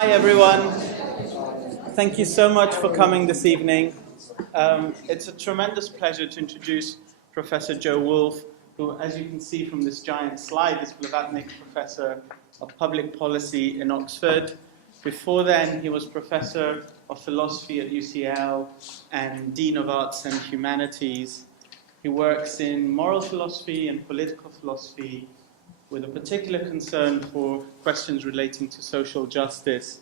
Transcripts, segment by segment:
Hi everyone, thank you so much for coming this evening. It's a tremendous pleasure to introduce Professor Joe Wolff, who, as you can see from this giant slide, is Blavatnik Professor of Public Policy in Oxford. Before then, he was Professor of Philosophy at UCL and Dean of Arts and Humanities. He works in moral philosophy and political philosophy, with a particular concern for questions relating to social justice.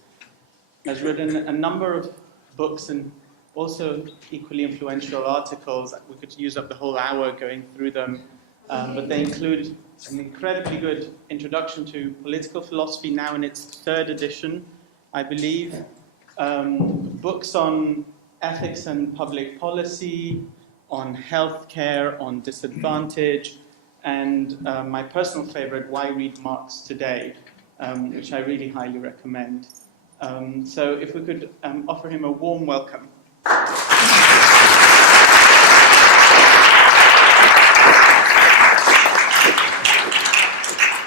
Has written a number of books and also equally influential articles. We could use up the whole hour going through them, but they include an incredibly good introduction to political philosophy, now in its third edition, I believe. Books on ethics and public policy, on healthcare, on disadvantage, and my personal favorite, Why Read Marx Today, which I really highly recommend. So if we could offer him a warm welcome.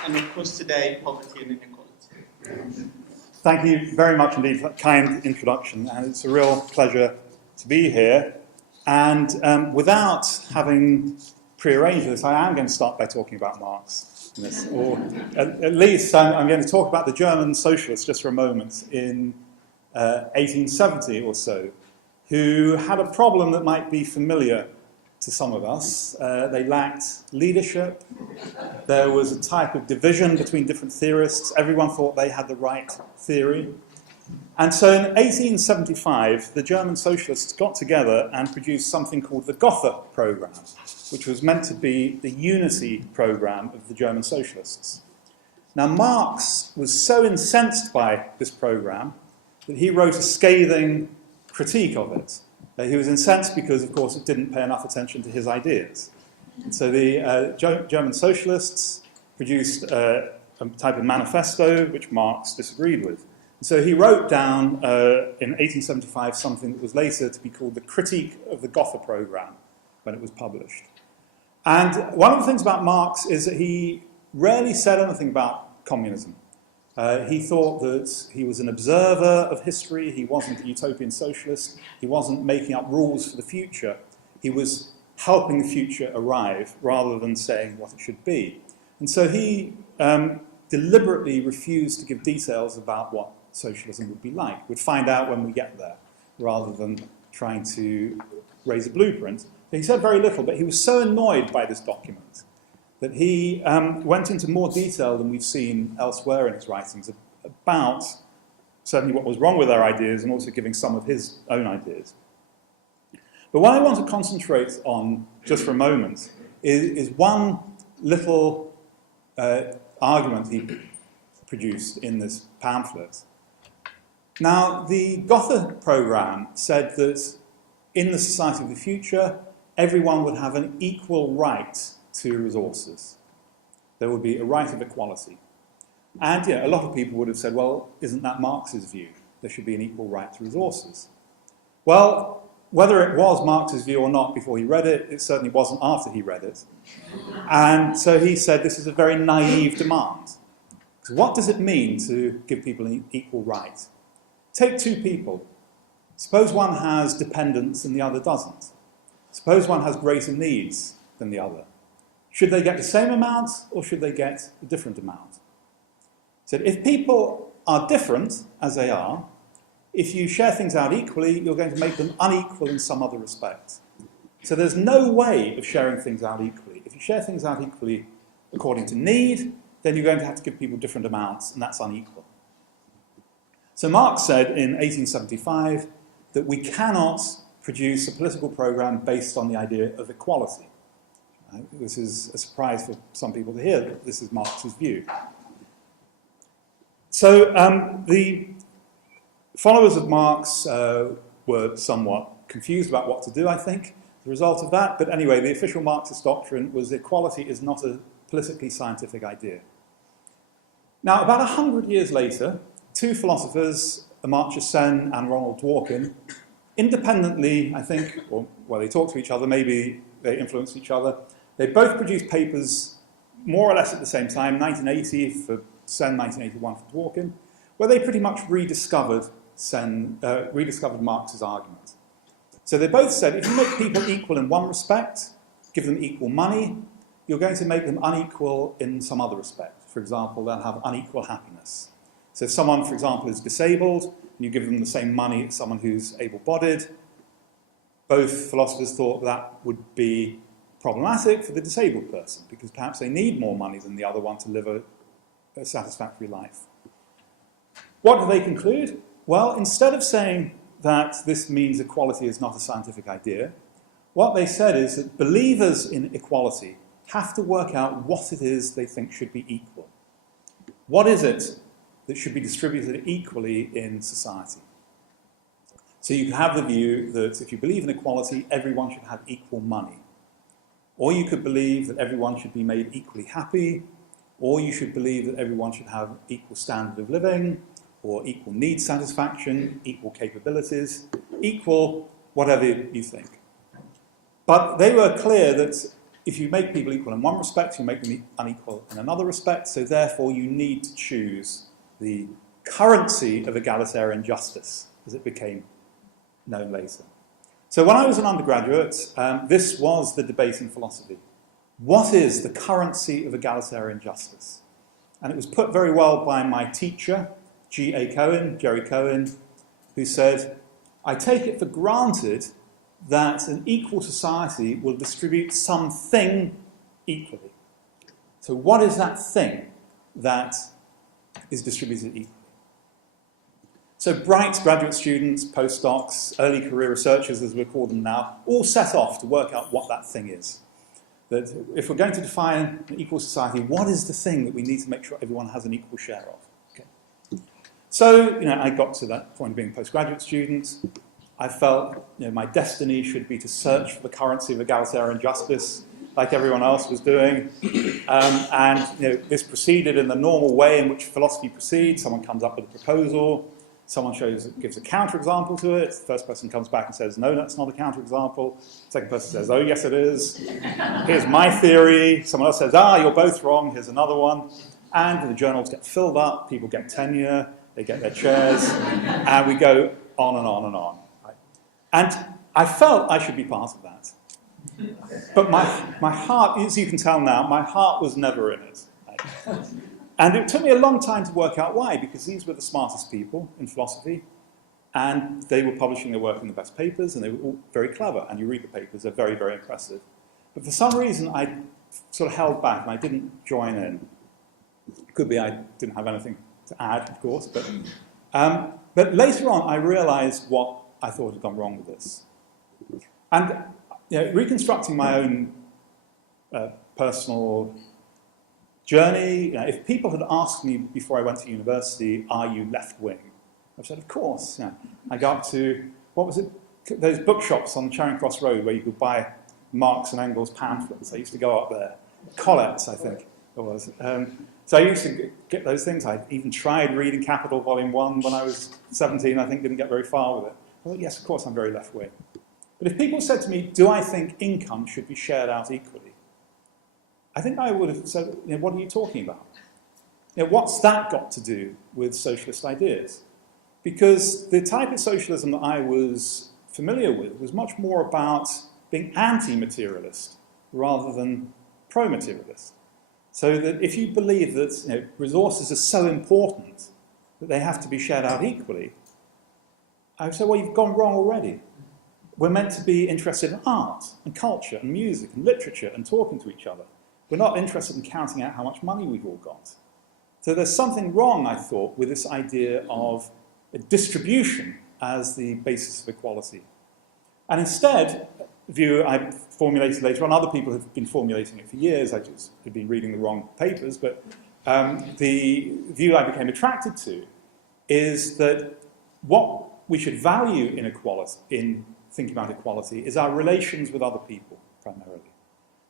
And of course today, poverty and inequality. Thank you very much indeed for that kind introduction, and it's a real pleasure to be here. And without having prearranged this, I am going to start by talking about Marx. Or at least I'm going to talk about the German socialists just for a moment in 1870 or so, who had a problem that might be familiar to some of us. They lacked leadership. There was a type of division between different theorists. Everyone thought they had the right theory. And so in 1875, the German socialists got together and produced something called the Gotha program, which was meant to be the unity program of the German socialists. Now, Marx was so incensed by this program that he wrote a scathing critique of it. He was incensed because, of course, it didn't pay enough attention to his ideas. And so the German socialists produced a type of manifesto which Marx disagreed with. So he wrote down in 1875 something that was later to be called the Critique of the Gotha Program when it was published. And one of the things about Marx is that he rarely said anything about communism. He thought that he was an observer of history. He wasn't a utopian socialist. He wasn't making up rules for the future. He was helping the future arrive rather than saying what it should be. And so he deliberately refused to give details about what socialism would be like. We'd find out when we get there, rather than trying to raise a blueprint. He said very little, but he was so annoyed by this document that he went into more detail than we've seen elsewhere in his writings about certainly what was wrong with their ideas and also giving some of his own ideas. But what I want to concentrate on just for a moment is one little argument he produced in this pamphlet. Now, the Gotha program said that in the society of the future, everyone would have an equal right to resources. There would be a right of equality. And yeah, a lot of people would have said, well, isn't that Marx's view? There should be an equal right to resources. Well, whether it was Marx's view or not before he read it, it certainly wasn't after he read it. And so he said this is a very naive demand. So what does it mean to give people an equal right? Take two people. Suppose one has dependents and the other doesn't. Suppose one has greater needs than the other. Should they get the same amount or should they get a different amount? So if people are different, as they are, if you share things out equally, you're going to make them unequal in some other respect. So there's no way of sharing things out equally. If you share things out equally according to need, then you're going to have to give people different amounts, and that's unequal. So Marx said in 1875 that we cannot produce a political program based on the idea of equality. This is a surprise for some people to hear that this is Marx's view. So the followers of Marx were somewhat confused about what to do, I think, as a result of that. But anyway, the official Marxist doctrine was equality is not a politically scientific idea. Now, about 100 years later, two philosophers, Amartya Sen and Ronald Dworkin, independently, I think, or well, they talked to each other, maybe they influenced each other. They both produced papers more or less at the same time, 1980 for Sen, 1981 for Dworkin, where they pretty much rediscovered Marx's argument. So they both said, if you make people equal in one respect, give them equal money, you're going to make them unequal in some other respect. For example, they'll have unequal happiness. So if someone, for example, is disabled, and you give them the same money as someone who's able-bodied, both philosophers thought that would be problematic for the disabled person, because perhaps they need more money than the other one to live a satisfactory life. What do they conclude? Well, instead of saying that this means equality is not a scientific idea, what they said is that believers in equality have to work out what it is they think should be equal. What is it that should be distributed equally in society? So you can have the view that if you believe in equality, everyone should have equal money. Or you could believe that everyone should be made equally happy, or you should believe that everyone should have equal standard of living, or equal need satisfaction, equal capabilities, equal whatever you think. But they were clear that if you make people equal in one respect, you make them unequal in another respect, so therefore you need to choose the currency of egalitarian justice, as it became known later. So when I was an undergraduate, this was the debate in philosophy. What is the currency of egalitarian justice? And it was put very well by my teacher, Jerry Cohen, who said, I take it for granted that an equal society will distribute something equally. So what is that thing that is distributed equally? So bright graduate students, postdocs, early career researchers, as we call them now, all set off to work out what that thing is. That if we're going to define an equal society, what is the thing that we need to make sure everyone has an equal share of? Okay. So, I got to that point of being a postgraduate student. I felt, my destiny should be to search for the currency of egalitarian justice, like everyone else was doing. This proceeded in the normal way in which philosophy proceeds. Someone comes up with a proposal. Someone gives a counterexample to it. The first person comes back and says, no, that's not a counterexample. The second person says, oh, yes, it is. Here's my theory. Someone else says, you're both wrong. Here's another one. And the journals get filled up. People get tenure. They get their chairs. And we go on and on and on. Right? And I felt I should be part of that. But my heart, as you can tell now, my heart was never in it. Right? And it took me a long time to work out why, because these were the smartest people in philosophy, and they were publishing their work in the best papers, and they were all very clever, and you read the papers, they're very, very impressive. But for some reason, I sort of held back, and I didn't join in. It could be I didn't have anything to add, of course, but later on, I realized what I thought had gone wrong with this. And reconstructing my own personal journey, if people had asked me before I went to university, are you left-wing? I've said, of course. I go up to, those bookshops on Charing Cross Road where you could buy Marx and Engels pamphlets. I used to go up there. Collett's, I think it was. So I used to get those things. I even tried reading Capital Volume 1 when I was 17. I think didn't get very far with it. I thought, yes, of course, I'm very left-wing. But if people said to me, do I think income should be shared out equally? I think I would have said, what are you talking about? What's that got to do with socialist ideas? Because the type of socialism that I was familiar with was much more about being anti-materialist rather than pro-materialist. So that if you believe that resources are so important that they have to be shared out equally, I would say, well, you've gone wrong already. We're meant to be interested in art and culture and music and literature and talking to each other. We're not interested in counting out how much money we've all got. So there's something wrong, I thought, with this idea of a distribution as the basis of equality. And instead, the view I formulated later on, other people have been formulating it for years, I just had been reading the wrong papers, but the view I became attracted to is that what we should value in equality, in thinking about equality, is our relations with other people, primarily.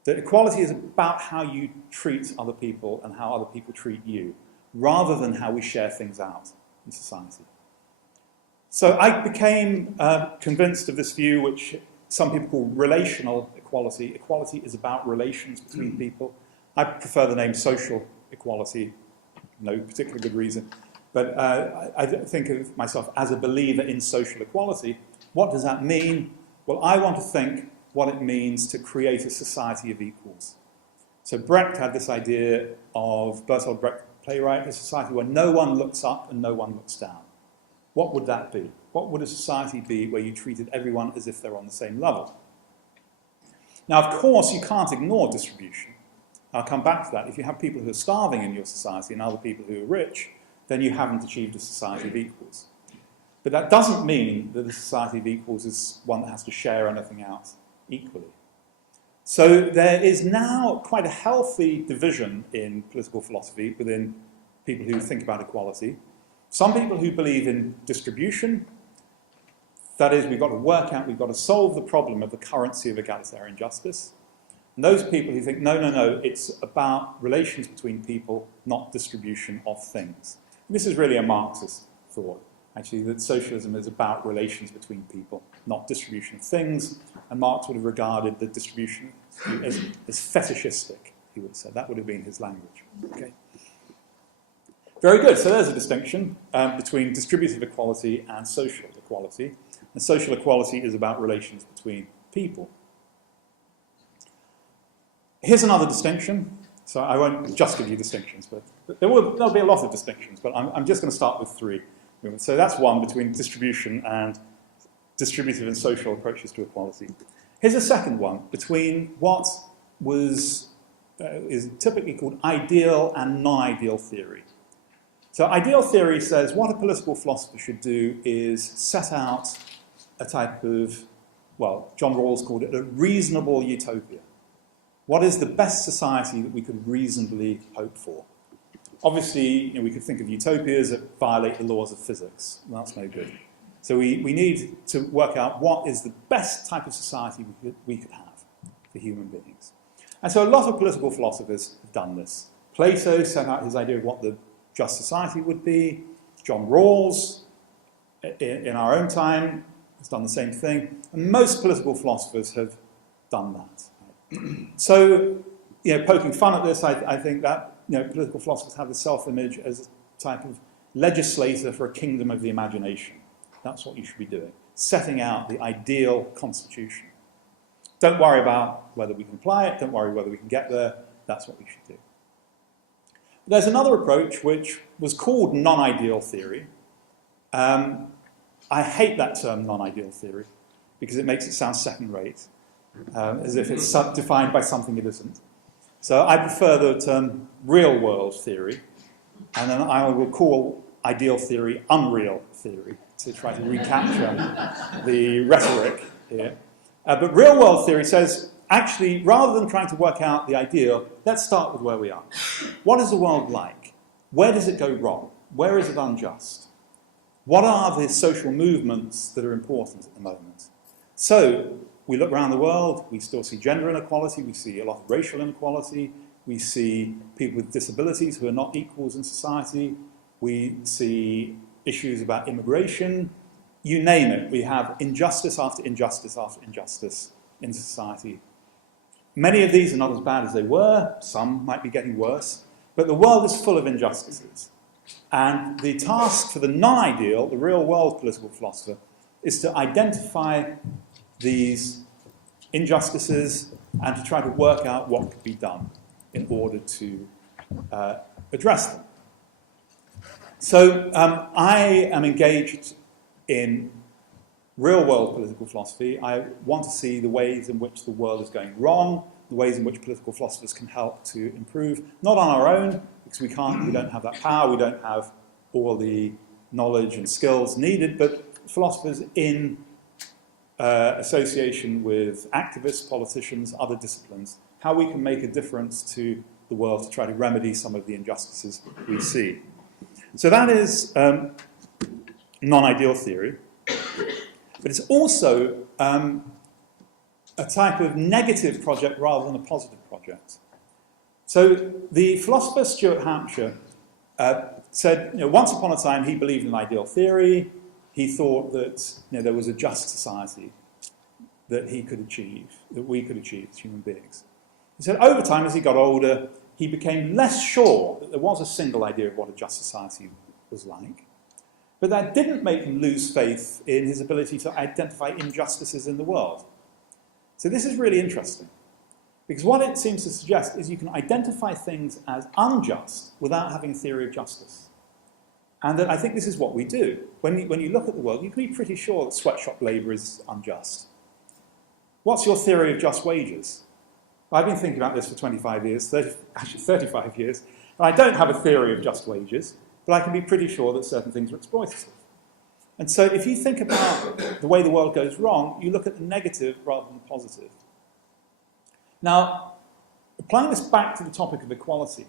That equality is about how you treat other people and how other people treat you, rather than how we share things out in society. So I became convinced of this view, which some people call relational equality. Equality is about relations between people. I prefer the name social equality, no particular good reason. But I think of myself as a believer in social equality. What does that mean? Well, I want to think what it means to create a society of equals. So Brecht had this idea of, Bertolt Brecht, playwright, a society where no one looks up and no one looks down. What would that be? What would a society be where you treated everyone as if they're on the same level? Now, of course, you can't ignore distribution. I'll come back to that. If you have people who are starving in your society and other people who are rich, then you haven't achieved a society of equals. But that doesn't mean that the society of equals is one that has to share anything out equally. So there is now quite a healthy division in political philosophy within people who think about equality. Some people who believe in distribution, that is, we've got to solve the problem of the currency of egalitarian justice. And those people who think, no, it's about relations between people, not distribution of things. And this is really a Marxist thought, actually, that socialism is about relations between people, not distribution of things. And Marx would have regarded the distribution as fetishistic, he would say. That would have been his language. Okay. Very good. So there's a distinction between distributive equality and social equality. And social equality is about relations between people. Here's another distinction. So I won't just give you distinctions, but there'll be a lot of distinctions, but I'm just going to start with three. So that's one between distribution and distributive and social approaches to equality. Here's a second one between what is typically called ideal and non-ideal theory. So ideal theory says what a political philosopher should do is set out a type of, well, John Rawls called it a reasonable utopia. What is the best society that we could reasonably hope for? Obviously, we could think of utopias that violate the laws of physics. That's no good. So we need to work out what is the best type of society we could have for human beings. And so a lot of political philosophers have done this. Plato set out his idea of what the just society would be. John Rawls, in our own time, has done the same thing. And most political philosophers have done that. So, poking fun at this, I think that political philosophers have the self-image as a type of legislator for a kingdom of the imagination. That's what you should be doing, setting out the ideal constitution. Don't worry about whether we can apply it, don't worry whether we can get there, that's what we should do. There's another approach which was called non-ideal theory. I hate that term, non-ideal theory, because it makes it sound second-rate, as if it's defined by something it isn't. So I prefer the term real-world theory, and then I will call ideal theory unreal theory to try to recapture the rhetoric here. But real-world theory says, actually, rather than trying to work out the ideal, let's start with where we are. What is the world like? Where does it go wrong? Where is it unjust? What are the social movements that are important at the moment? So we look around the world, we still see gender inequality, we see a lot of racial inequality, we see people with disabilities who are not equals in society, we see issues about immigration, you name it. We have injustice after injustice after injustice in society. Many of these are not as bad as they were, some might be getting worse, but the world is full of injustices. And the task for the non-ideal, the real-world political philosopher, is to identify these injustices and to try to work out what could be done in order to address them. So I am engaged in real-world political philosophy. I want to see the ways in which the world is going wrong, the ways in which political philosophers can help to improve, not on our own, because we don't have that power, we don't have all the knowledge and skills needed, but philosophers in association with activists, politicians, other disciplines, how we can make a difference to the world to try to remedy some of the injustices we see. So that is non-ideal theory, but it's also a type of negative project rather than a positive project. So the philosopher Stuart Hampshire said, once upon a time he believed in ideal theory. He thought that there was a just society that he could achieve, that we could achieve as human beings. He said over time, as he got older, he became less sure that there was a single idea of what a just society was like. But that didn't make him lose faith in his ability to identify injustices in the world. So this is really interesting, because what it seems to suggest is you can identify things as unjust without having a theory of justice. And that I think this is what we do. When you look at the world, you can be pretty sure that sweatshop labour is unjust. What's your theory of just wages? I've been thinking about this for 25 years, actually 35 years, and I don't have a theory of just wages, but I can be pretty sure that certain things are exploitative. And so if you think about the way the world goes wrong, you look at the negative rather than the positive. Now, applying this back to the topic of equality,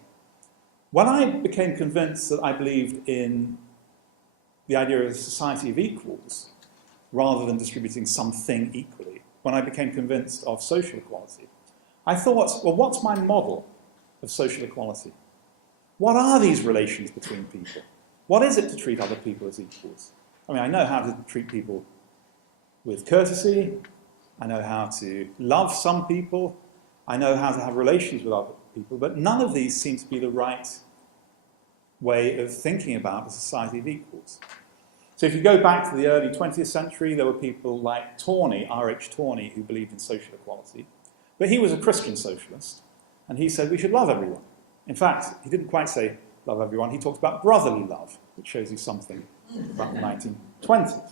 when I became convinced that I believed in the idea of a society of equals, rather than distributing something equally, when I became convinced of social equality, I thought, well, what's my model of social equality? What are these relations between people? What is it to treat other people as equals? I mean, I know how to treat people with courtesy. I know how to love some people. I know how to have relations with other people. But none of these seem to be the right way of thinking about a society of equals. So if you go back to the early 20th century, there were people like Tawney, R.H. Tawney, who believed in social equality. But he was a Christian socialist, and he said we should love everyone. In fact, he didn't quite say love everyone. He talked about brotherly love, which shows you something about the 1920s.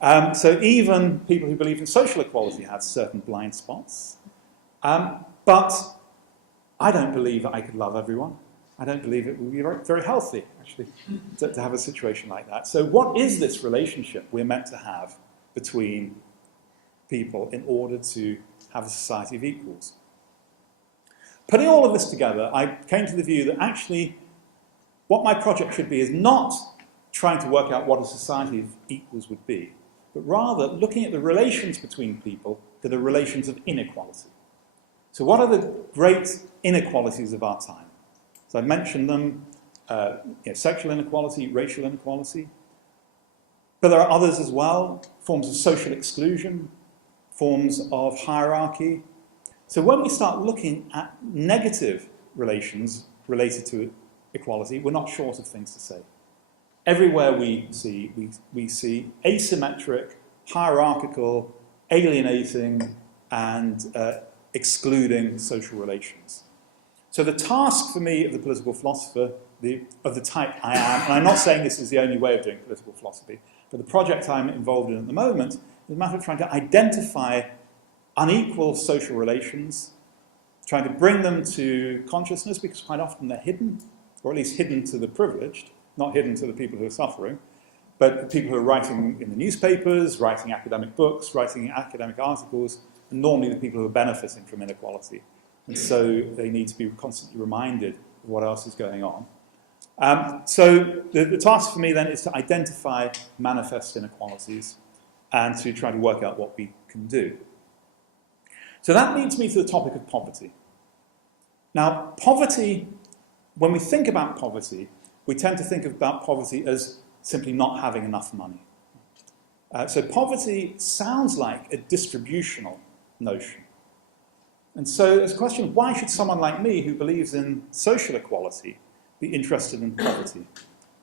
Right? So even people who believed in social equality had certain blind spots. But I don't believe that I could love everyone. I don't believe it would be very healthy, actually, to have a situation like that. So what is this relationship we're meant to have between people in order to have a society of equals? Putting all of this together, I came to the view that actually what my project should be is not trying to work out what a society of equals would be, but rather looking at the relations between people that are relations of inequality. So what are the great inequalities of our time? So I mentioned them, sexual inequality, racial inequality, but there are others as well, forms of social exclusion, forms of hierarchy. So when we start looking at negative relations related to equality, we're not short of things to say. Everywhere we see asymmetric, hierarchical, alienating, and excluding social relations. So the task for me of the political philosopher, of the type I am, and I'm not saying this is the only way of doing political philosophy, but the project I'm involved in at the moment is a matter of trying to identify unequal social relations, trying to bring them to consciousness, because quite often they're hidden, or at least hidden to the privileged, not hidden to the people who are suffering, but the people who are writing in the newspapers, writing academic books, writing academic articles, and normally the people who are benefiting from inequality. And so they need to be constantly reminded of what else is going on. So the task for me then is to identify manifest inequalities and to try to work out what we can do. So that leads me to the topic of poverty. Now, poverty, when we think about poverty, we tend to think about poverty as simply not having enough money. So poverty sounds like a distributional notion. And so there's a question, why should someone like me who believes in social equality be interested in poverty?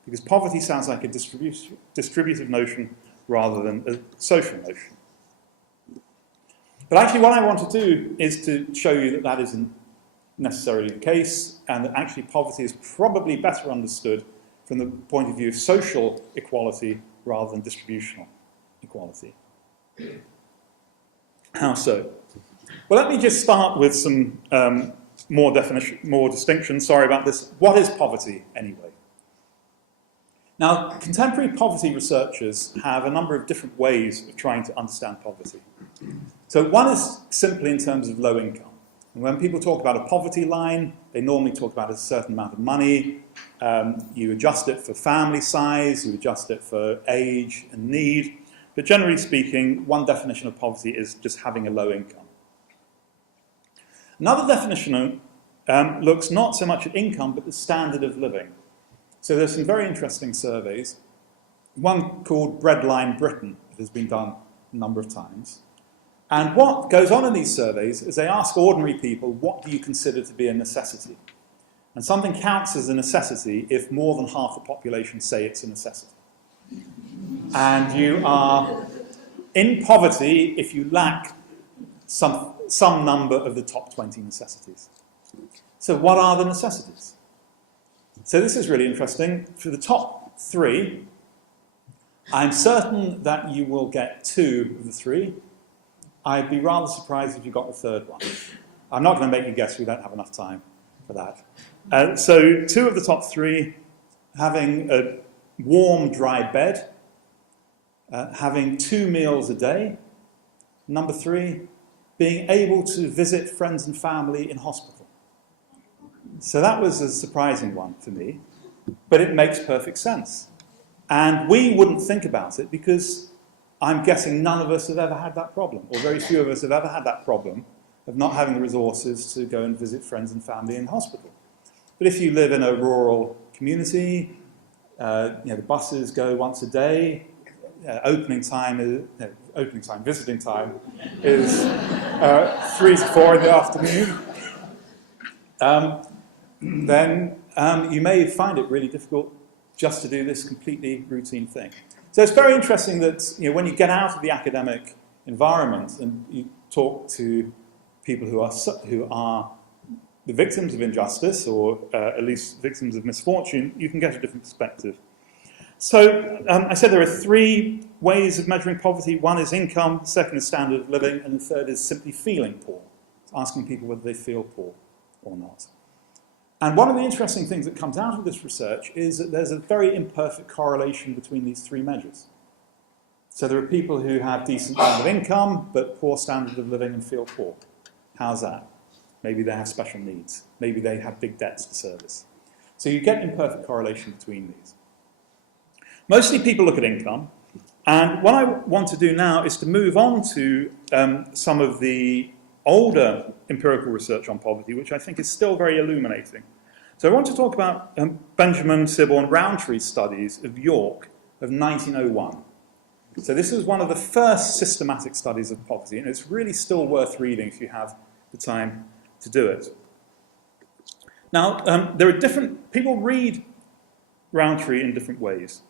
Because poverty sounds like a distributive notion rather than a social notion. But actually what I want to do is to show you that that isn't necessarily the case, and that actually poverty is probably better understood from the point of view of social equality rather than distributional equality. How so? Well, let me just start with some more distinctions. Sorry about this. What is poverty, anyway? Now, contemporary poverty researchers have a number of different ways of trying to understand poverty. So one is simply in terms of low income. And when people talk about a poverty line, they normally talk about a certain amount of money. You adjust it for family size, you adjust it for age and need. But generally speaking, one definition of poverty is just having a low income. Another definition looks not so much at income, but the standard of living. So there's some very interesting surveys. One called Breadline Britain that has been done a number of times. And what goes on in these surveys is they ask ordinary people, what do you consider to be a necessity? And something counts as a necessity if more than half the population say it's a necessity. And you are in poverty if you lack some number of the top 20 necessities. So what are the necessities? So this is really interesting. For the top 3, I'm certain that you will get 2 of the 3. I'd be rather surprised if you got the 3rd one. I'm not going to make you guess, we don't have enough time for that. So 2 of the top 3, having a warm, dry bed, having 2 meals a day. Number 3, being able to visit friends and family in hospital. So that was a surprising one for me, but it makes perfect sense. And we wouldn't think about it because I'm guessing none of us have ever had that problem, or very few of us have ever had that problem of not having the resources to go and visit friends and family in hospital. But if you live in a rural community, the buses go once a day, visiting time is 3 to 4 in the afternoon, then you may find it really difficult just to do this completely routine thing. So it's very interesting that when you get out of the academic environment and you talk to people who are the victims of injustice, or at least victims of misfortune, you can get a different perspective. So I said there are 3 ways of measuring poverty. One is income, the second is standard of living, and the third is simply feeling poor. It's asking people whether they feel poor or not. And one of the interesting things that comes out of this research is that there's a very imperfect correlation between these 3 measures. So there are people who have decent amount of income, but poor standard of living and feel poor. How's that? Maybe they have special needs. Maybe they have big debts to service. So you get imperfect correlation between these. Mostly people look at income, and what I want to do now is to move on to some of the older empirical research on poverty, which I think is still very illuminating. So I want to talk about Benjamin Sibbald and Roundtree's studies of York of 1901. So this is one of the first systematic studies of poverty, and it's really still worth reading if you have the time to do it. Now, there are people read Roundtree in different ways,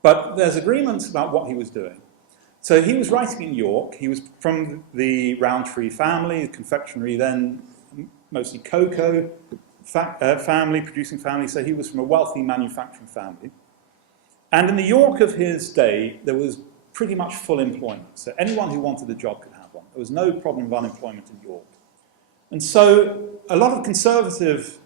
but there's agreement about what he was doing. So he was writing in York. He was from the Roundtree family, the confectionery, then mostly cocoa family, producing family. So he was from a wealthy manufacturing family. And in the York of his day, there was pretty much full employment. So anyone who wanted a job could have one. There was no problem of unemployment in York. And so a lot of conservative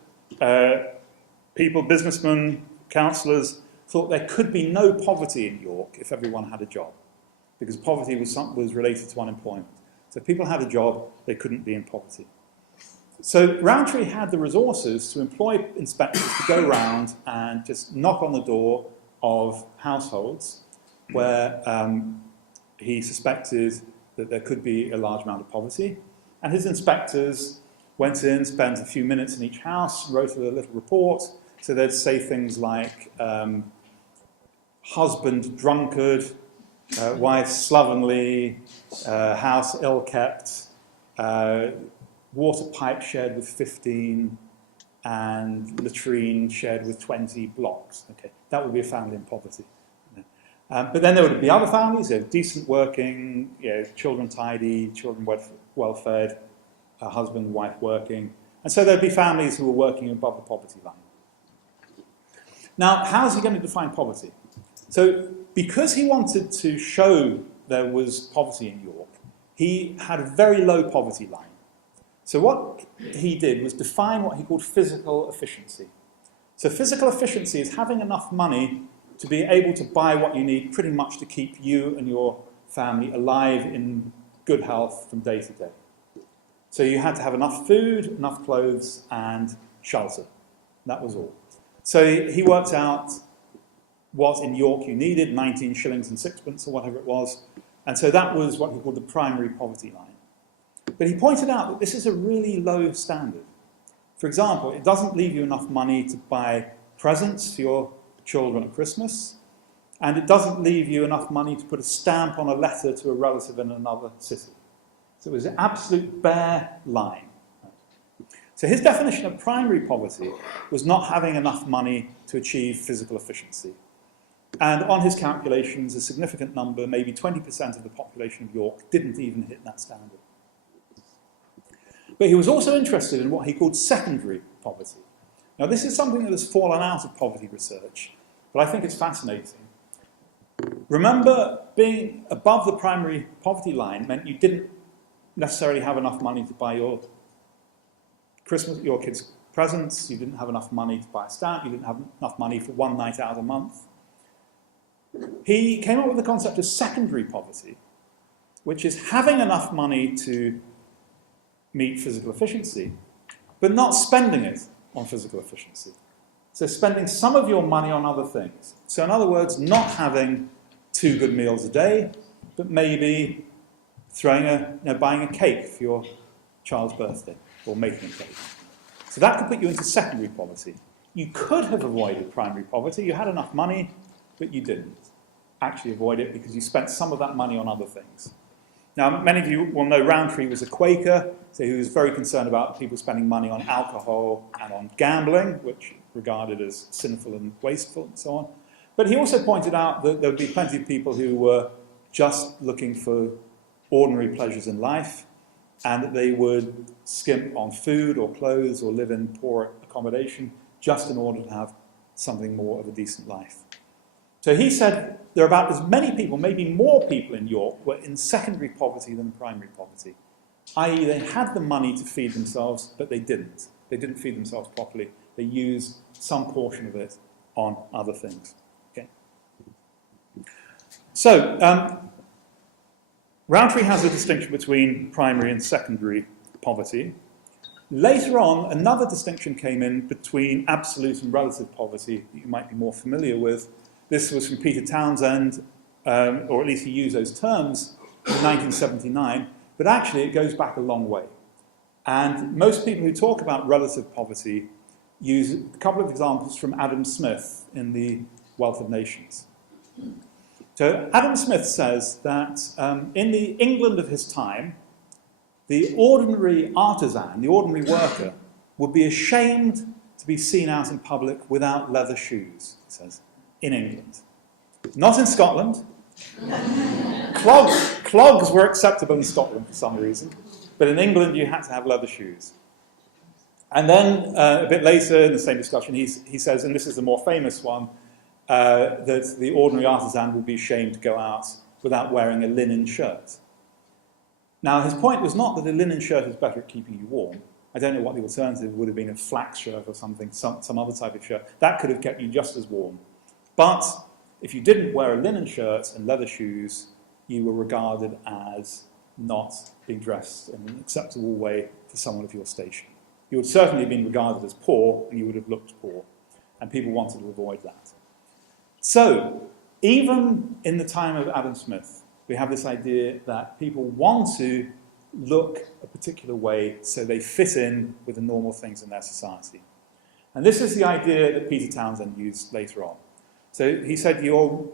people, businessmen, councillors, thought there could be no poverty in York if everyone had a job, because poverty was related to unemployment. So if people had a job, they couldn't be in poverty. So Roundtree had the resources to employ inspectors to go around and just knock on the door of households where he suspected that there could be a large amount of poverty. And his inspectors went in, spent a few minutes in each house, wrote a little report. So they'd say things like, husband drunkard, wife slovenly, house ill-kept, water pipe shared with 15, and latrine shared with 20 blocks. Okay, that would be a family in poverty. But then there would be other families, decent working, children tidy, children well-fed, husband, wife working. And so there'd be families who were working above the poverty line. Now, how is he going to define poverty? So, because he wanted to show there was poverty in York, he had a very low poverty line. So what he did was define what he called physical efficiency. So physical efficiency is having enough money to be able to buy what you need pretty much to keep you and your family alive in good health from day to day. So you had to have enough food, enough clothes, and shelter. That was all. So he worked out what in York you needed, 19 shillings and sixpence or whatever it was. And so that was what he called the primary poverty line. But he pointed out that this is a really low standard. For example, it doesn't leave you enough money to buy presents for your children at Christmas, and it doesn't leave you enough money to put a stamp on a letter to a relative in another city. So it was an absolute bare line. So So his definition of primary poverty was not having enough money to achieve physical efficiency. And on his calculations, a significant number, maybe 20% of the population of York, didn't even hit that standard. But he was also interested in what he called secondary poverty. Now, this is something that has fallen out of poverty research, but I think it's fascinating. Remember, being above the primary poverty line meant you didn't necessarily have enough money to buy your kids' presents, you didn't have enough money to buy a stamp, you didn't have enough money for one night out a month. He came up with the concept of secondary poverty, which is having enough money to meet physical efficiency, but not spending it on physical efficiency. So spending some of your money on other things. So in other words, not having 2 good meals a day, but maybe buying a cake for your child's birthday, or making a cake. So that could put you into secondary poverty. You could have avoided primary poverty. You had enough money, but you didn't actually avoid it because you spent some of that money on other things. Now, many of you will know Roundtree was a Quaker, so he was very concerned about people spending money on alcohol and on gambling, which regarded as sinful and wasteful and so on. But he also pointed out that there would be plenty of people who were just looking for ordinary pleasures in life, and that they would skimp on food or clothes or live in poor accommodation just in order to have something more of a decent life. So he said there are about as many people, maybe more people in York, were in secondary poverty than primary poverty, i.e. they had the money to feed themselves, but they didn't. They didn't feed themselves properly. They used some portion of it on other things. Okay. So, Roundtree has a distinction between primary and secondary poverty. Later on, another distinction came in between absolute and relative poverty that you might be more familiar with. This was from Peter Townsend, or at least he used those terms in 1979, but actually it goes back a long way. And most people who talk about relative poverty use a couple of examples from Adam Smith in The Wealth of Nations. So Adam Smith says that in the England of his time, the ordinary artisan, the ordinary worker, would be ashamed to be seen out in public without leather shoes, he says, in England. Not in Scotland. Clogs were acceptable in Scotland for some reason, but in England you had to have leather shoes. And then a bit later in the same discussion, he says, and this is the more famous one, that the ordinary artisan would be ashamed to go out without wearing a linen shirt. Now, his point was not that a linen shirt is better at keeping you warm. I don't know what the alternative would have been, a flax shirt or something, some other type of shirt. That could have kept you just as warm. But if you didn't wear a linen shirt and leather shoes, you were regarded as not being dressed in an acceptable way for someone of your station. You would certainly have been regarded as poor, and you would have looked poor. And people wanted to avoid that. So, even in the time of Adam Smith, we have this idea that people want to look a particular way so they fit in with the normal things in their society. And this is the idea that Peter Townsend used later on. So he said you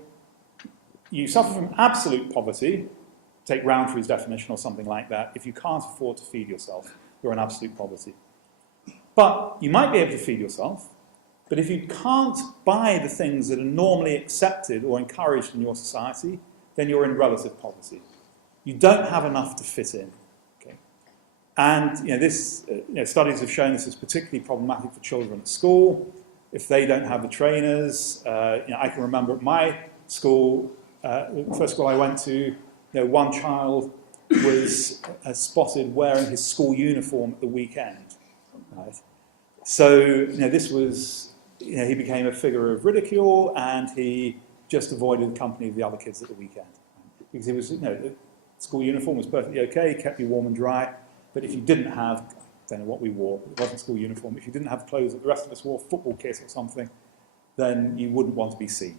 suffer from absolute poverty, take Roundtree's definition or something like that, if you can't afford to feed yourself, you're in absolute poverty. But you might be able to feed yourself, but if you can't buy the things that are normally accepted or encouraged in your society, then you're in relative poverty. You don't have enough to fit in. Okay? And studies have shown this is particularly problematic for children at school. If they don't have the trainers, I can remember at my school, first school I went to, one child was spotted wearing his school uniform at the weekend. Right? So this was, he became a figure of ridicule, and he just avoided the company of the other kids at the weekend. Because it was, the school uniform was perfectly okay, kept you warm and dry, but if you didn't have, I don't know what we wore, but it wasn't school uniform, if you didn't have clothes that the rest of us wore, football kit or something, then you wouldn't want to be seen.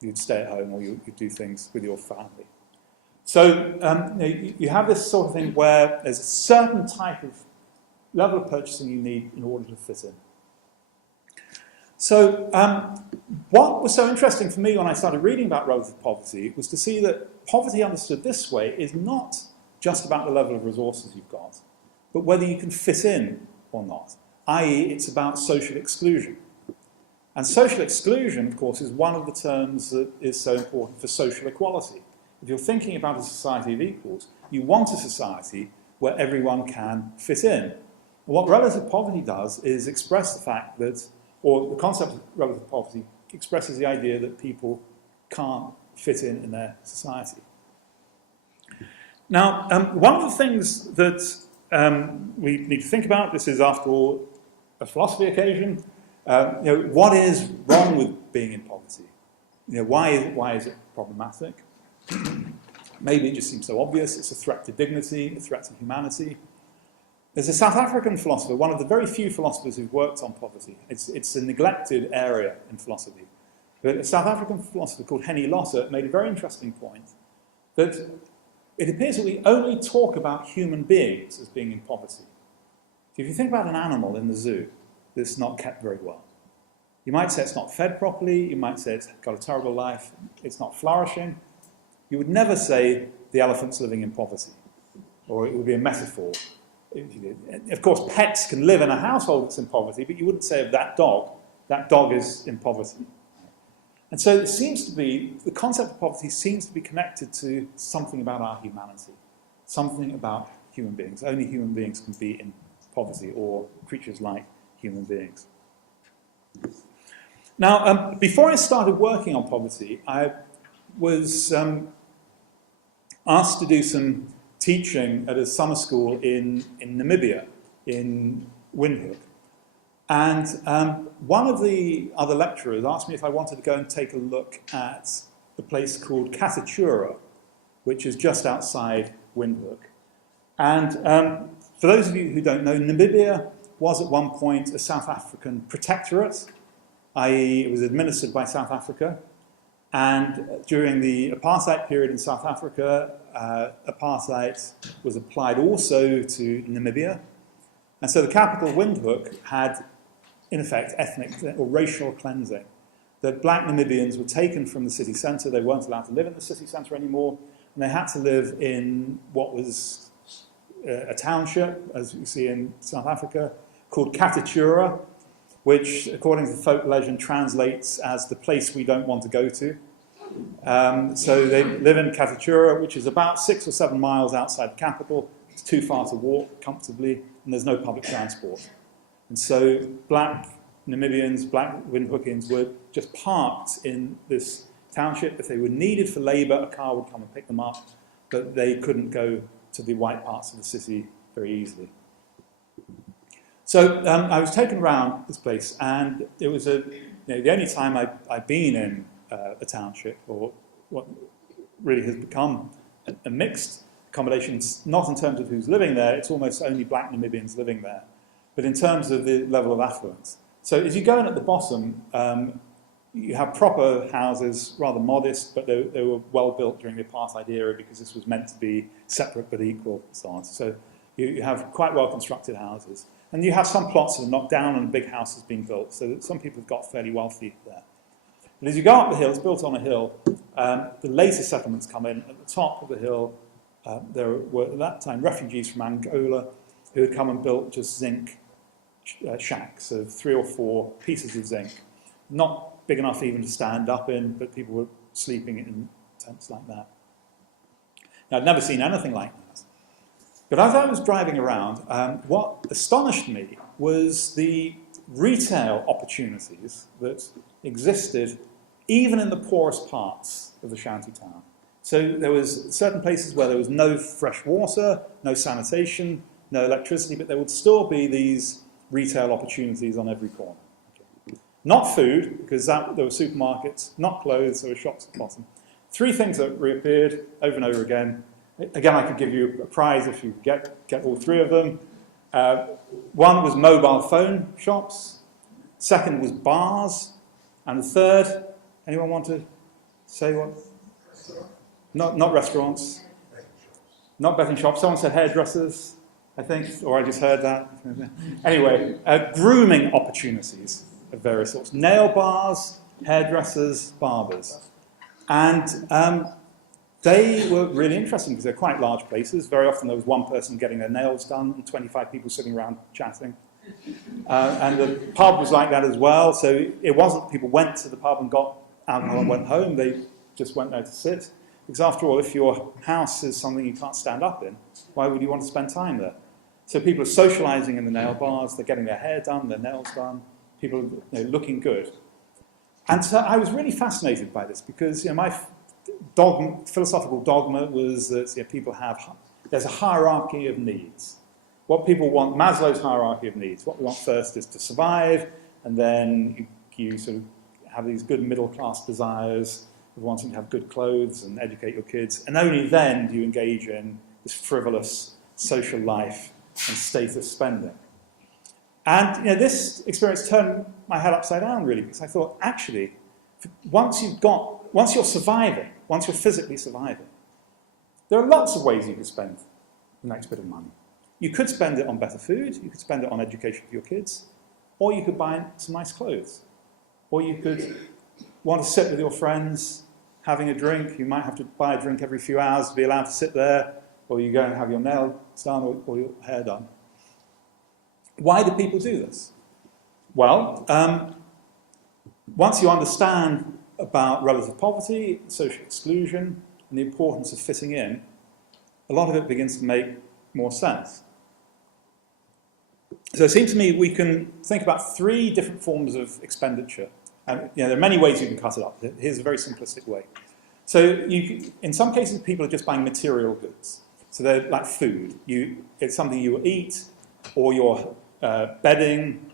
You'd stay at home, or you'd do things with your family. So you have this sort of thing where there's a certain type of level of purchasing you need in order to fit in. So what was so interesting for me when I started reading about relative poverty was to see that poverty understood this way is not just about the level of resources you've got, but whether you can fit in or not. i.e. it's about social exclusion. And social exclusion, of course, is one of the terms that is so important for social equality. If you're thinking about a society of equals, you want a society where everyone can fit in. And what relative poverty does is express the fact that, or the concept of relative poverty expresses the idea that people can't fit in their society. Now, one of the things that we need to think about, this is after all a philosophy occasion, what is wrong with being in poverty? Why is it problematic? Maybe it just seems so obvious. It's a threat to dignity, a threat to humanity. There's a South African philosopher, one of the very few philosophers who've worked on poverty. It's a neglected area in philosophy. But a South African philosopher called Henny Lotter made a very interesting point that it appears that we only talk about human beings as being in poverty. So if you think about an animal in the zoo that's not kept very well, you might say it's not fed properly, you might say it's got a terrible life, it's not flourishing. You would never say the elephant's living in poverty, or it would be a metaphor. Of course, pets can live in a household that's in poverty, but you wouldn't say of that dog is in poverty. And so it seems to be, the concept of poverty seems to be connected to something about our humanity, something about human beings. Only human beings can be in poverty, or creatures like human beings. Now, before I started working on poverty, I was asked to do some teaching at a summer school in Namibia, in Windhoek. And one of the other lecturers asked me if I wanted to go and take a look at the place called Katatura, which is just outside Windhoek. And for those of you who don't know, Namibia was at one point a South African protectorate, i.e. it was administered by South Africa. And during the apartheid period in South Africa, apartheid was applied also to Namibia. And so the capital, Windhoek, had, in effect, ethnic or racial cleansing. That black Namibians were taken from the city centre, they weren't allowed to live in the city centre anymore, and they had to live in what was a township, as you see in South Africa, called Katatura, which, according to the folk legend, translates as the place we don't want to go to. So they live in Katatura, which is about 6 or 7 miles outside the capital. It's too far to walk comfortably, and there's no public transport. And so black Namibians, black Windhoekians were just parked in this township. If they were needed for labour, a car would come and pick them up, but they couldn't go to the white parts of the city very easily. So I was taken around this place, and it was the only time I'd been in a township, or what really has become a mixed accommodation, not in terms of who's living there, it's almost only black Namibians living there, but in terms of the level of affluence. So as you go in at the bottom, you have proper houses, rather modest, but they were well built during the apartheid era because this was meant to be separate but equal and so on. So you have quite well constructed houses. And you have some plots that are knocked down and big houses being built, so that some people have got fairly wealthy there. But as you go up the hill, it's built on a hill, the later settlements come in. At the top of the hill, there were at that time refugees from Angola who had come and built just zinc shacks of 3 or 4 pieces of zinc. Not big enough even to stand up in, but people were sleeping in tents like that. Now, I'd never seen anything like that. But as I was driving around, what astonished me was the retail opportunities that existed even in the poorest parts of the shanty town. So there was certain places where there was no fresh water, no sanitation, no electricity, but there would still be these retail opportunities on every corner. Okay. Not food, because there were supermarkets, not clothes, there were shops at the bottom. 3 things that reappeared over and over again. Again, I could give you a prize if you get all 3 of them. One was mobile phone shops. Second was bars. And the third, anyone want to say what? Not restaurants. Not betting shops. Someone said hairdressers, I think, or I just heard that. Anyway, grooming opportunities of various sorts. Nail bars, hairdressers, barbers. And they were really interesting because they're quite large places. Very often there was one person getting their nails done and 25 people sitting around chatting. And the pub was like that as well. So it wasn't people went to the pub and got alcohol and went home. They just went there to sit. Because after all, if your house is something you can't stand up in, why would you want to spend time there? So people are socialising in the nail bars. They're getting their hair done, their nails done. People are looking good. And so I was really fascinated by this because my philosophical dogma was that people there's a hierarchy of needs. What people want, Maslow's hierarchy of needs, what we want first is to survive, and then you sort of have these good middle-class desires of wanting to have good clothes and educate your kids, and only then do you engage in this frivolous social life and status spending. And this experience turned my head upside down, really, because I thought, actually, once you're surviving, once you're physically surviving, there are lots of ways you could spend the next bit of money. You could spend it on better food, you could spend it on education for your kids, or you could buy some nice clothes. Or you could want to sit with your friends, having a drink. You might have to buy a drink every few hours to be allowed to sit there, or you go and have your nails done or your hair done. Why do people do this? Well, once you understand about relative poverty, social exclusion, and the importance of fitting in, a lot of it begins to make more sense. So it seems to me we can think about 3 different forms of expenditure. And there are many ways you can cut it up. Here's a very simplistic way. So in some cases, people are just buying material goods. So they're like food. It's something you will eat, or your bedding.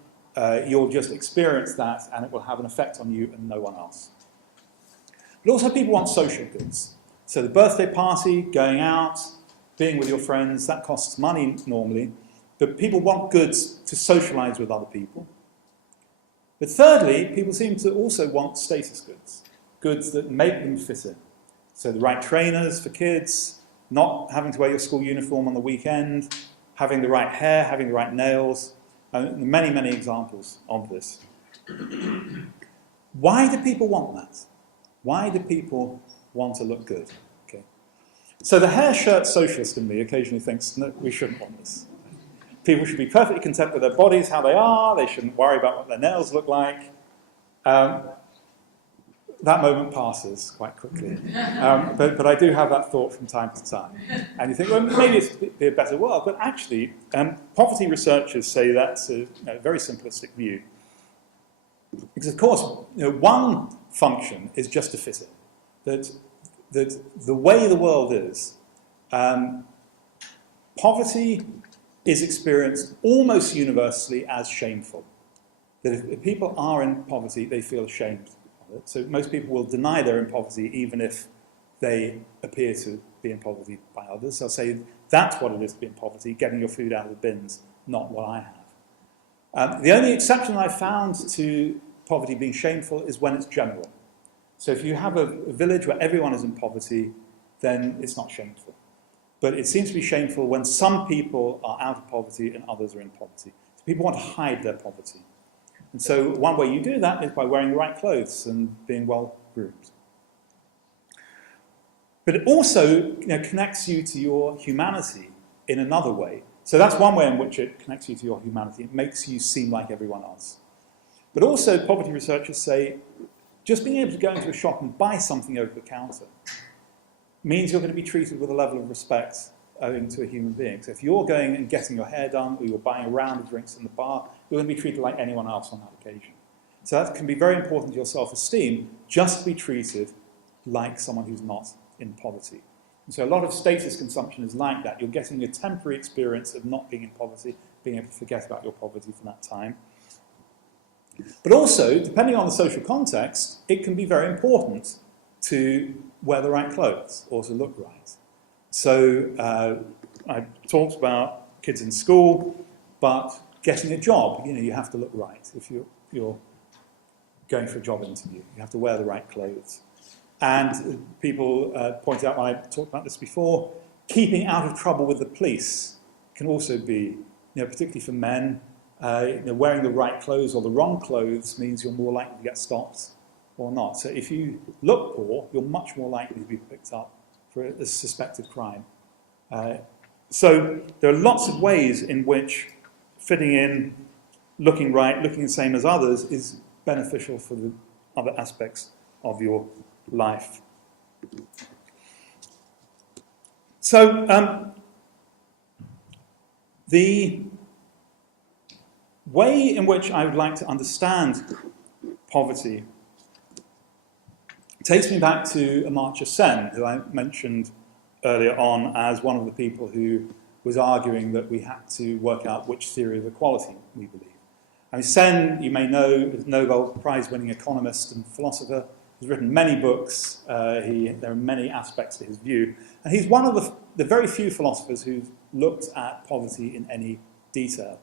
You'll just experience that, and it will have an effect on you and no one else. But also people want social goods. So the birthday party, going out, being with your friends, that costs money normally. But people want goods to socialise with other people. But thirdly, people seem to also want status goods, goods that make them fit in. So the right trainers for kids, not having to wear your school uniform on the weekend, having the right hair, having the right nails, and many, many examples of this. Why do people want that? Why do people want to look good? Okay. So the hair shirt socialist in me occasionally thinks, no, we shouldn't want this. People should be perfectly content with their bodies, how they are. They shouldn't worry about what their nails look like. That moment passes quite quickly. But I do have that thought from time to time. And you think, well, maybe it's be a better world. But actually, poverty researchers say that's a very simplistic view. Because, of course, one function is just to fit it. That the way the world is, poverty is experienced almost universally as shameful. That if people are in poverty, they feel ashamed of it. So most people will deny they're in poverty even if they appear to be in poverty by others. They'll say, that's what it is to be in poverty, getting your food out of the bins, not what I have. The only exception I've found to poverty being shameful is when it's general. So if you have a village where everyone is in poverty, then it's not shameful. But it seems to be shameful when some people are out of poverty and others are in poverty. So people want to hide their poverty. And so one way you do that is by wearing the right clothes and being well groomed. But it also connects you to your humanity in another way. So that's one way in which it connects you to your humanity. It makes you seem like everyone else. But also poverty researchers say just being able to go into a shop and buy something over the counter means you're going to be treated with a level of respect owing to a human being. So if you're going and getting your hair done, or you're buying a round of drinks in the bar, you're going to be treated like anyone else on that occasion. So that can be very important to your self-esteem, just to be treated like someone who's not in poverty. And so a lot of status consumption is like that. You're getting a temporary experience of not being in poverty, being able to forget about your poverty for that time. But also, depending on the social context, it can be very important to wear the right clothes or to look right. So I talked about kids in school, but getting a job, you have to look right. If you're going for a job interview, you have to wear the right clothes. And people pointed out, when I talked about this before, keeping out of trouble with the police can also be, particularly for men, wearing the right clothes or the wrong clothes means you're more likely to get stopped or not. So if you look poor, you're much more likely to be picked up for a suspected crime. So there are lots of ways in which fitting in looking right, looking the same as others is beneficial for the other aspects of your life. So the way in which I would like to understand poverty takes me back to Amartya Sen, who I mentioned earlier on as one of the people who was arguing that we had to work out which theory of equality we believe. I mean, Sen, you may know, is a Nobel Prize-winning economist and philosopher. He's written many books. There are many aspects to his view. And he's one of the very few philosophers who've looked at poverty in any detail.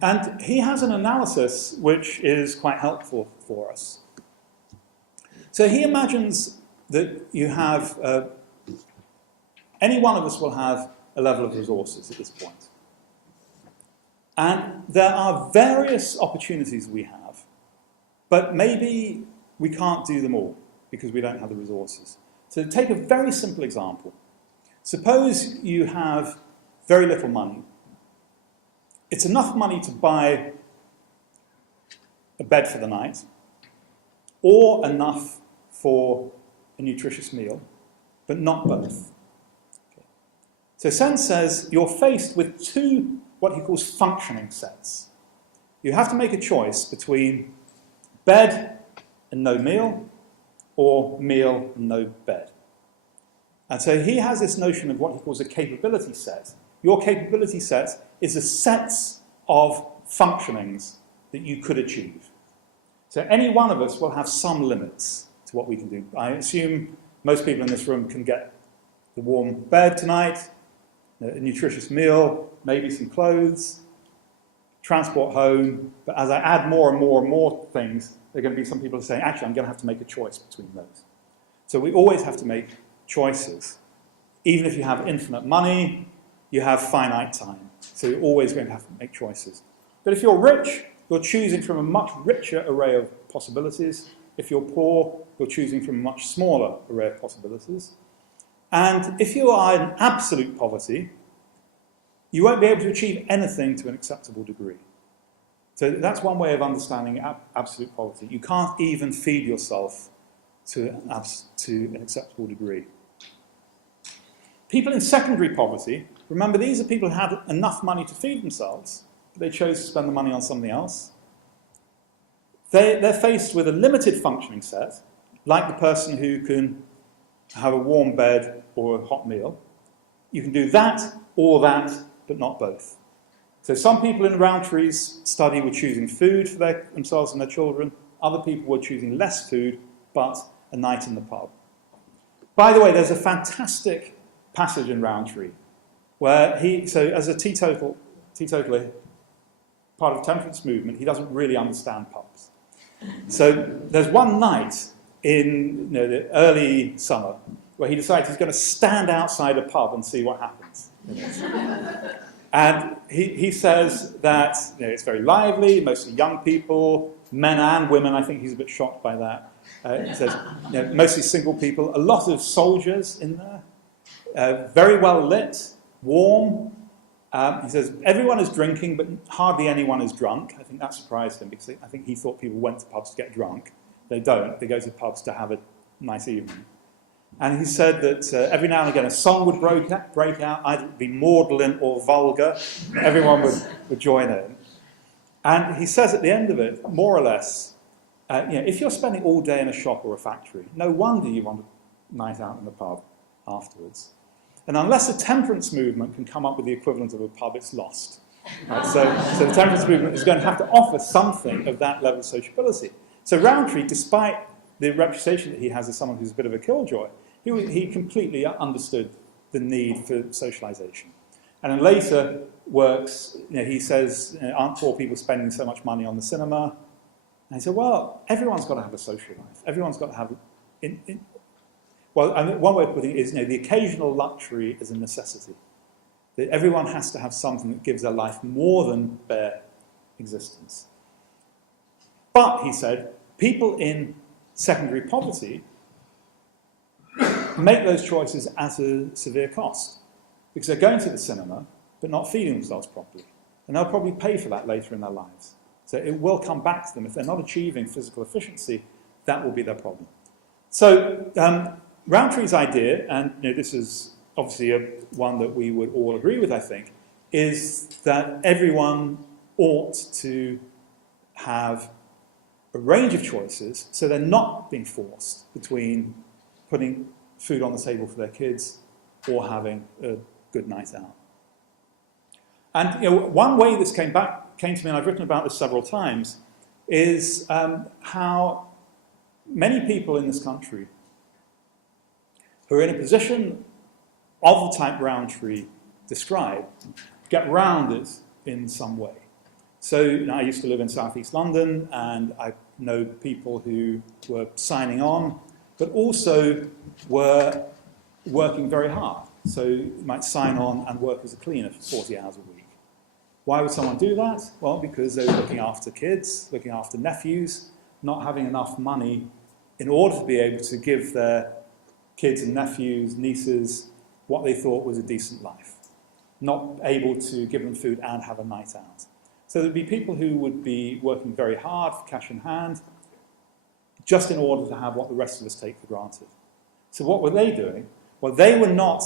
And he has an analysis which is quite helpful for us. So he imagines that you have, any one of us will have a level of resources at this point. And there are various opportunities we have, but maybe we can't do them all because we don't have the resources. So take a very simple example. Suppose you have very little money. It's enough money to buy a bed for the night, or enough for a nutritious meal, but not both. Okay. So Sen says you're faced with two, what he calls functioning sets. You have to make a choice between bed and no meal, or meal and no bed. And so he has this notion of what he calls a capability set. Your capability set is a set of functionings that you could achieve. So any one of us will have some limits to what we can do. I assume most people in this room can get the warm bed tonight, a nutritious meal, maybe some clothes, transport home. But as I add more and more and more things, there are going to be some people saying, actually, I'm going to have to make a choice between those. So we always have to make choices. Even if you have infinite money, you have finite time. So you're always going to have to make choices. But if you're rich, you're choosing from a much richer array of possibilities. If you're poor, you're choosing from a much smaller array of possibilities. And if you are in absolute poverty, you won't be able to achieve anything to an acceptable degree. So that's one way of understanding absolute poverty. You can't even feed yourself to an acceptable degree. People in secondary poverty, remember, these are people who had enough money to feed themselves, but they chose to spend the money on something else. They're faced with a limited functioning set, like the person who can have a warm bed or a hot meal. You can do that or that, but not both. So some people in Roundtree's study were choosing food for themselves and their children. Other people were choosing less food, but a night in the pub. By the way, there's a fantastic passage in Roundtree where so as a teetotaler, part of the temperance movement, he doesn't really understand pubs. So there's one night in the early summer where he decides he's going to stand outside a pub and see what happens. And he says that it's very lively, mostly young people, men and women. I think he's a bit shocked by that. He says mostly single people, a lot of soldiers in there, very well lit, warm. He says everyone is drinking, but hardly anyone is drunk. I think that surprised him because I think he thought people went to pubs to get drunk. They don't. They go to pubs to have a nice evening. And he said that every now and again a song would break out, either be maudlin or vulgar. Everyone would join in. And he says at the end of it, more or less, if you're spending all day in a shop or a factory, no wonder you want a night out in the pub afterwards. And unless the temperance movement can come up with the equivalent of a pub, it's lost. Right? So the temperance movement is going to have to offer something of that level of sociability. So Roundtree, despite the reputation that he has as someone who's a bit of a killjoy, he completely understood the need for socialization. And in later works, he says, aren't poor people spending so much money on the cinema? And he said, well, everyone's got to have a social life. Everyone's got to have... one way of putting it is, the occasional luxury is a necessity. That everyone has to have something that gives their life more than bare existence. But, he said, people in secondary poverty make those choices at a severe cost. Because they're going to the cinema, but not feeding themselves properly. And they'll probably pay for that later in their lives. So it will come back to them. If they're not achieving physical efficiency, that will be their problem. So Roundtree's idea, and this is obviously one that we would all agree with, I think, is that everyone ought to have a range of choices so they're not being forced between putting food on the table for their kids or having a good night out. And one way this came to me, and I've written about this several times, is how many people in this country who are in a position of the type Roundtree described get round it in some way. So I used to live in southeast London, and I know people who were signing on, but also were working very hard. So you might sign on and work as a cleaner for 40 hours a week. Why would someone do that? Well, because they were looking after kids, looking after nephews, not having enough money in order to be able to give their kids and nephews, nieces, what they thought was a decent life. Not able to give them food and have a night out. So there'd be people who would be working very hard for cash in hand, just in order to have what the rest of us take for granted. So what were they doing? Well, they were not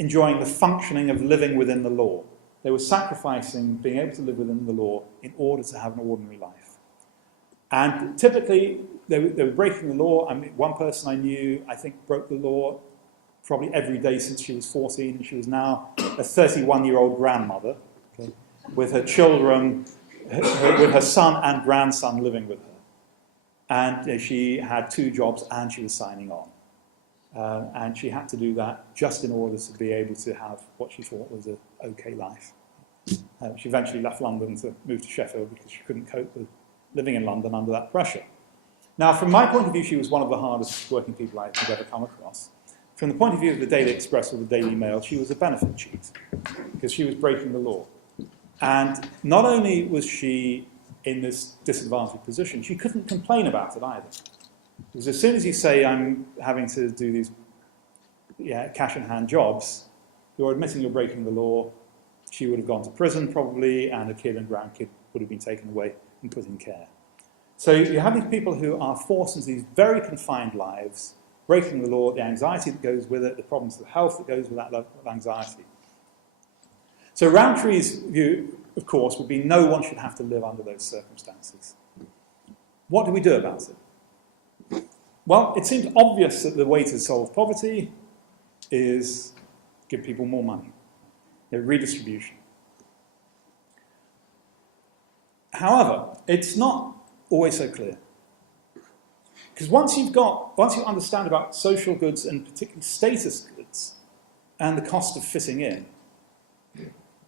enjoying the functioning of living within the law. They were sacrificing being able to live within the law in order to have an ordinary life. And typically, they were breaking the law. I mean, one person I knew, I think, broke the law probably every day since she was 14, and she was now a 31-year-old grandmother, okay, with her children, with her son and grandson living with her. And she had 2 jobs, and she was signing on. And she had to do that just in order to be able to have what she thought was an okay life. She eventually left London to move to Sheffield because she couldn't cope with living in London under that pressure. Now, from my point of view, she was one of the hardest working people I have ever come across. From the point of view of the Daily Express or the Daily Mail, she was a benefit cheat because she was breaking the law. And not only was she in this disadvantaged position, she couldn't complain about it either. Because as soon as you say, I'm having to do these cash-in-hand jobs, you're admitting you're breaking the law. She would have gone to prison probably, and a kid and grandkid would have been taken away and put in care. So you have these people who are forced into these very confined lives, breaking the law, the anxiety that goes with it, the problems of health that goes with that level of anxiety. So Roundtree's view, of course, would be no one should have to live under those circumstances. What do we do about it? Well, it seems obvious that the way to solve poverty is give people more money, redistribution. However, it's not always so clear. Because once you understand about social goods and particularly status goods and the cost of fitting in,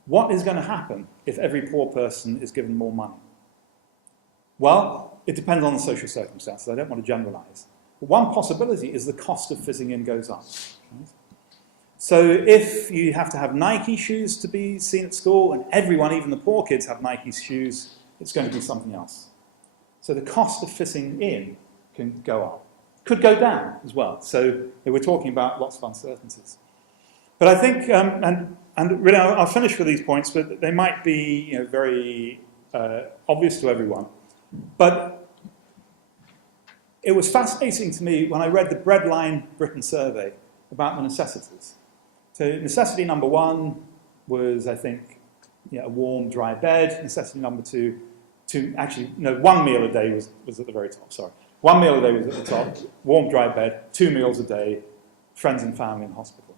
what is going to happen if every poor person is given more money? Well, it depends on the social circumstances. I don't want to generalize. But one possibility is the cost of fitting in goes up. Right? So if you have to have Nike shoes to be seen at school, and everyone, even the poor kids, have Nike shoes, it's going to be something else. So the cost of fitting in can go up. Could go down as well. So we're talking about lots of uncertainties. But I think, and really I'll finish with these points, but they might be very obvious to everyone. But it was fascinating to me when I read the Breadline Britain survey about the necessities. So necessity number 1 was, I think, a warm, dry bed. Necessity number 2, one meal a day was at the very top, sorry. 1 meal a day was at the top, warm, dry bed, 2 meals a day, friends and family in hospital.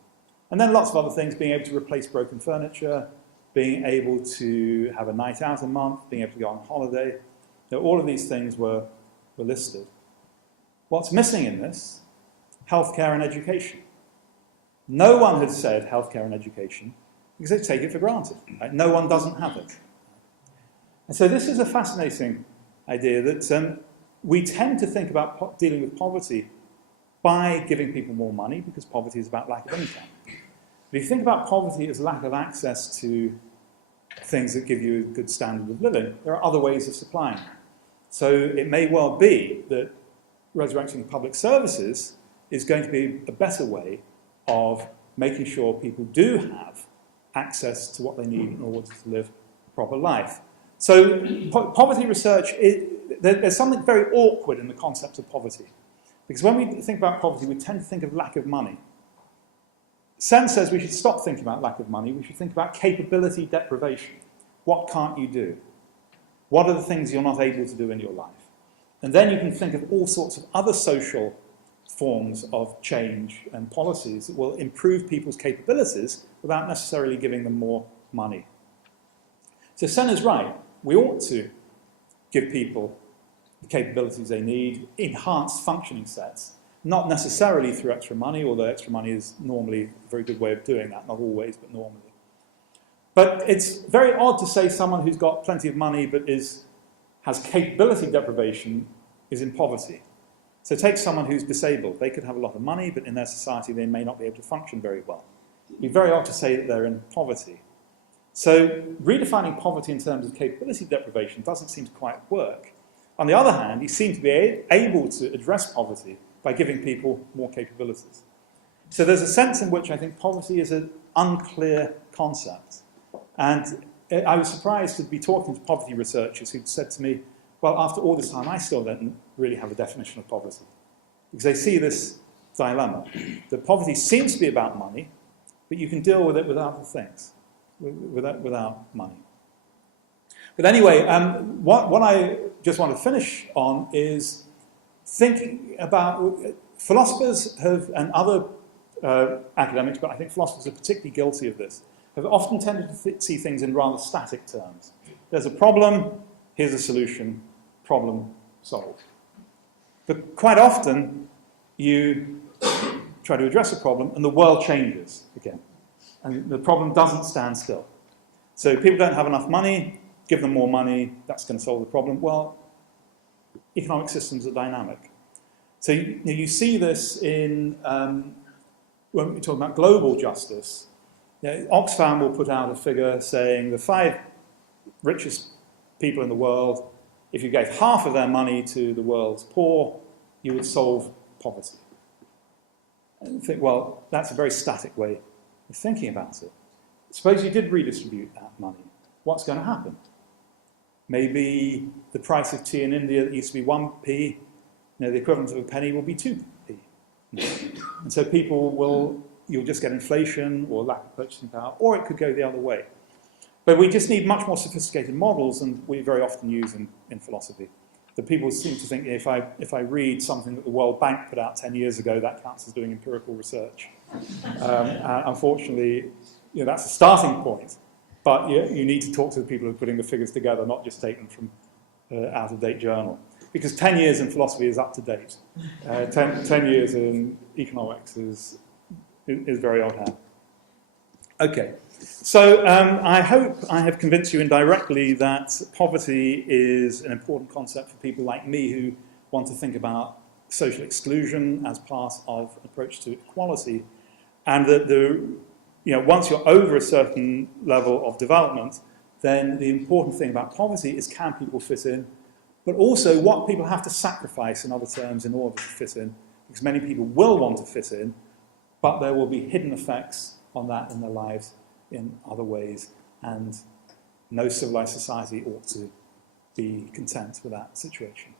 And then lots of other things, being able to replace broken furniture, being able to have a night out a month, being able to go on holiday. All of these things were listed. What's missing in this? Healthcare and education. No one has said healthcare and education because they take it for granted. Right? No one doesn't have it. And so this is a fascinating idea that we tend to think about dealing with poverty by giving people more money because poverty is about lack of income. But if you think about poverty as lack of access to things that give you a good standard of living, there are other ways of supplying it. So it may well be that resurrecting public services is going to be a better way of making sure people do have access to what they need in order to live proper life. So poverty research, there's something very awkward in the concept of poverty. Because when we think about poverty, we tend to think of lack of money. Sen says we should stop thinking about lack of money, we should think about capability deprivation. What can't you do? What are the things you're not able to do in your life? And then you can think of all sorts of other social forms of change and policies that will improve people's capabilities without necessarily giving them more money. So Sen is right. We ought to give people the capabilities they need, enhanced functioning sets, not necessarily through extra money, although extra money is normally a very good way of doing that, not always, but normally. But it's very odd to say someone who's got plenty of money but has capability deprivation is in poverty. So take someone who's disabled. They could have a lot of money, but in their society they may not be able to function very well. It'd be very odd to say that they're in poverty. So redefining poverty in terms of capability deprivation doesn't seem to quite work. On the other hand, you seem to be able to address poverty by giving people more capabilities. So there's a sense in which I think poverty is an unclear concept. And I was surprised to be talking to poverty researchers who said to me, well, after all this time, I still don't really have a definition of poverty. Because they see this dilemma. That poverty seems to be about money, but you can deal with it with other things, without money. But anyway, what I just want to finish on is thinking about philosophers and other academics, but I think philosophers are particularly guilty of this, have often tended to see things in rather static terms. There's a problem, here's a solution, problem solved. But quite often, you try to address a problem and the world changes again. And the problem doesn't stand still. So people don't have enough money, give them more money, that's going to solve the problem. Well, economic systems are dynamic. So you see this in, when we talk about global justice, Oxfam will put out a figure saying the 5 richest people in the world, if you gave half of their money to the world's poor, you would solve poverty. And you think, well, that's a very static way of thinking about it. Suppose you did redistribute that money. What's going to happen? Maybe the price of tea in India that used to be 1p, the equivalent of a penny will be 2p. And so you'll just get inflation or lack of purchasing power, or it could go the other way. But we just need much more sophisticated models than we very often use in philosophy. The people seem to think if I read something that the World Bank put out 10 years ago, that counts as doing empirical research. Unfortunately, that's a starting point. But you need to talk to the people who are putting the figures together, not just take them from out-of-date journal. Because 10 years in philosophy is up to date. 10 years in economics is very odd hat. Okay, so I hope I have convinced you indirectly that poverty is an important concept for people like me who want to think about social exclusion as part of an approach to equality, and that once you're over a certain level of development, then the important thing about poverty is can people fit in, but also what people have to sacrifice, in other terms, in order to fit in, because many people will want to fit in, but there will be hidden effects on that in their lives in other ways, and no civilized society ought to be content with that situation.